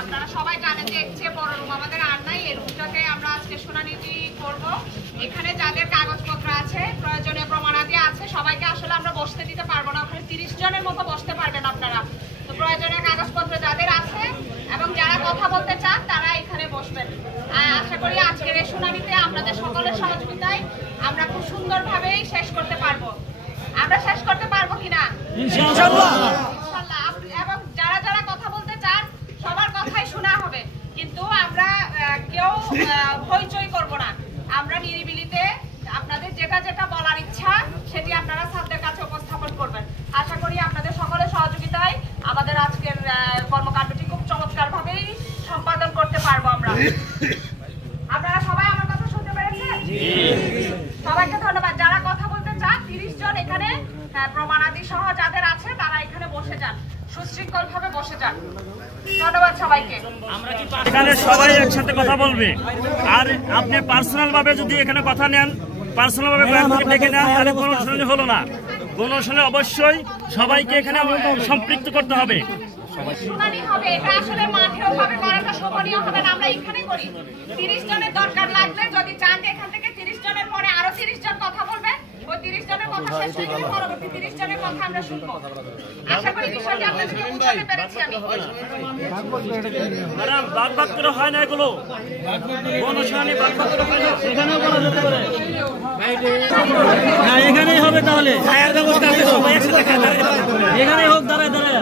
আপনারা সবাই জানেন যে এর চেয়ে বড় রুম আমাদের আর নাই। এই রুমটাতে আমরা আজকে শুনানিটি করব। এখানে যাদের কাগজপত্র আছে, প্রয়োজনীয় প্রমাণাদি আছে, সবাইকে আসলে আমরা বসতে দিতে পারবো না। ওখানে 30 জনের মতো বসতে পারবেন আপনারা। তো প্রয়োজনীয় কাগজপত্র যাদের আছে এবং যারা কথা বলতে চান তারা এখানে বসবেন। আশা করি আজকের এই শুনানিতে আপনাদের সকলের সহযোগিতায় আমরা খুব সুন্দরভাবেই শেষ করতে পারবো। আমরা শেষ করতে পারবো কিনা? ইনশাআল্লাহ। ইনশাআল্লাহ। এবং যারা যারা কথা বলতে চান সবার কথাই শোনা হবে, কিন্তু আমরা কেউ হইচই করব না। আমরা নিরিবিলিতে আপনাদের যেটা যেটা বলার ইচ্ছা সেটি আপনারা ছাত্রদের কাছে উপস্থাপন করবেন। আশা করি আপনাদের সকলের সহযোগিতায় আমাদের আজকের কর্মকাণ্ডটি খুব চমৎকারভাবেই সম্পাদন করতে পারবো আমরা। আপনারা সবাই আমার কথা শুনতে পেরেছেন? সবাইকে ধন্যবাদ। যারা কথা বলতে চান 30 জন এখানে প্রমাণাদি সহ যাদের আছে তারা এখানে বসে যান, সুশৃঙ্খল ভাবে বসে যান। ধন্যবাদ সবাইকে। এখানে সবাই একসাথে কথা বলবে, আর আপনি পার্সোনাল ভাবে যদি এখানে কথা নেন, পার্সোনাল ভাবে ডেকে নেন, তাহলে কোনো শুনানি হলো না। কোনো শুনানি অবশ্যই সবাইকে এখানে সম্পৃক্ত করতে হবে। শুনানি হবে, এটা আসলে মাঠেও হবে, করাটা শোভনীয় হবে না। আমরা এখানে করি। 30 জনের দরকার লাগলে যদি চান যে এখান থেকে 30 জনের পরে আরো 30 জন কথা বলবেন, ওই 30 জনের কথা শেষ হয়ে গেলে পরবর্তী 30 জনের কথা আমরা শুনবো। আশা করি বিষয়টি আপনাদেরকে বুঝাতে পেরেছি আমি। ম্যাডাম, ভাগ করে হয় না এগুলো। কোনো শুনানি ভাগ করে হয় না, সেখানেও বলা যেতে পারে। হ্যাঁ, এখানেই হবে। তাহলে ছায়ার ব্যবস্থা আছে, সবাই একসাথে এখানেই হোক, দাঁড়ায় দাঁড়ায়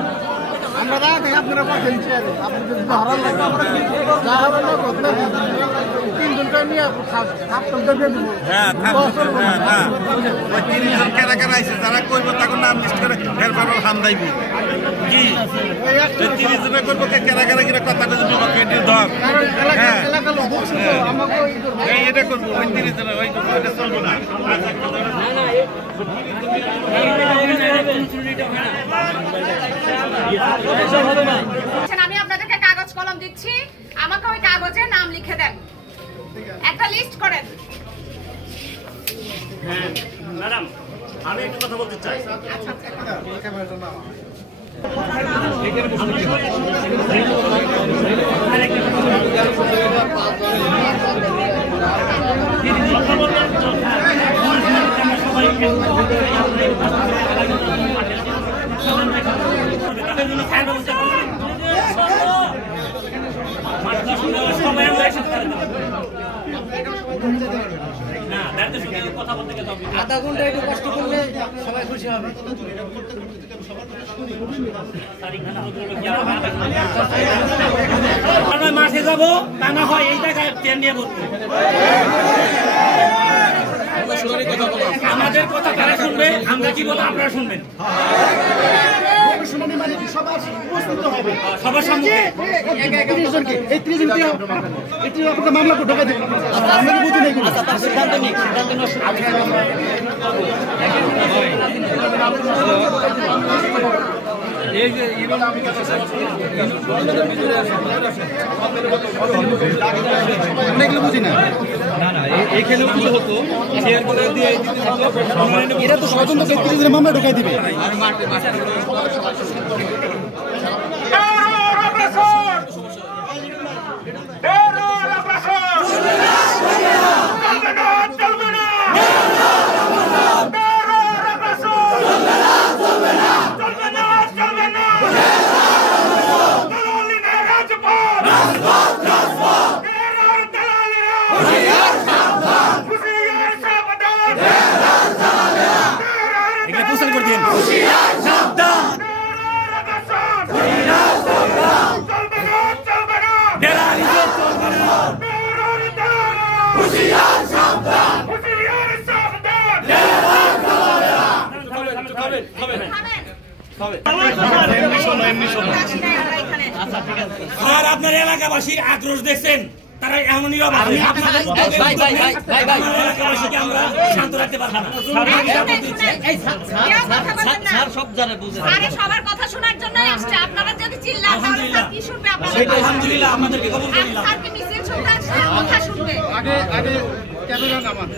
আমরা রাখি আপনারা বসেন চেয়ারে। আপনি যদি হারান লাগে আমরা যা হবে না করতে 3 ঘন্টা নিয়ে থাকতে দিয়ে দেবো। হ্যাঁ, হ্যাঁ, হ্যাঁ। ওই 30 জন কেরা কেরা আইছে যারা কইব তাকে নাম লিস্ট করে এরপর হাম দাইব কি 30 জনে করবো কেরা কেরা কিরা কথা কইব বিপক্ষে এটি ধর। হ্যাঁ, এলাকা লোক বলছে তো আমাকে এই এটা করবো ওই 30 জনে ওই এটা চলবো না। আমি আপনাদেরকে কাগজ কলম দিচ্ছি, আমাকে ওই কাগজে নাম লিখে দেন, একটা লিস্ট করেন। হ্যাঁ ম্যাডাম, আমি একটু কথা বলতে চাই। আধা ঘন্টা একটু কষ্ট করলে সবাই খুশি হবে। আমরা মাঠে যাবো, তা না হয় এই জায়গায় ট্রেন নিয়ে বলবো। আমাদের কথা তারা শুনবে, আমরা কি বলবো আপনারা শুনবেন। সবার সামনে এই 30 জনকে আপনার মামলা করে ঢোকা দেবেন। আমরা বুঝি নাই সিদ্ধান্ত নিই, সিদ্ধান্ত অনেকগুলো বুঝি না। এখানে হতো এরা তো স্বতন্ত্র 30 জনের মামলা ঢোকাই দিবে। আর আপনার এলাকাবাসীর আক্রোশ দেখছেন, তারা এমনই এলাকাবাসীকে আমরা শান্ত রাখতে পারবো না। সবার কথা শোনার জন্য আসছে, আপনারা যদি চিল্লান তাহলে কি শুনবে? আলহামদুলিল্লাহ, আমাদেরকে কবুল করে নিলাম। স্যারকে মিছিল শুনতে আসছে, কথা শুনবে। আগে ক্যামেরা নামান।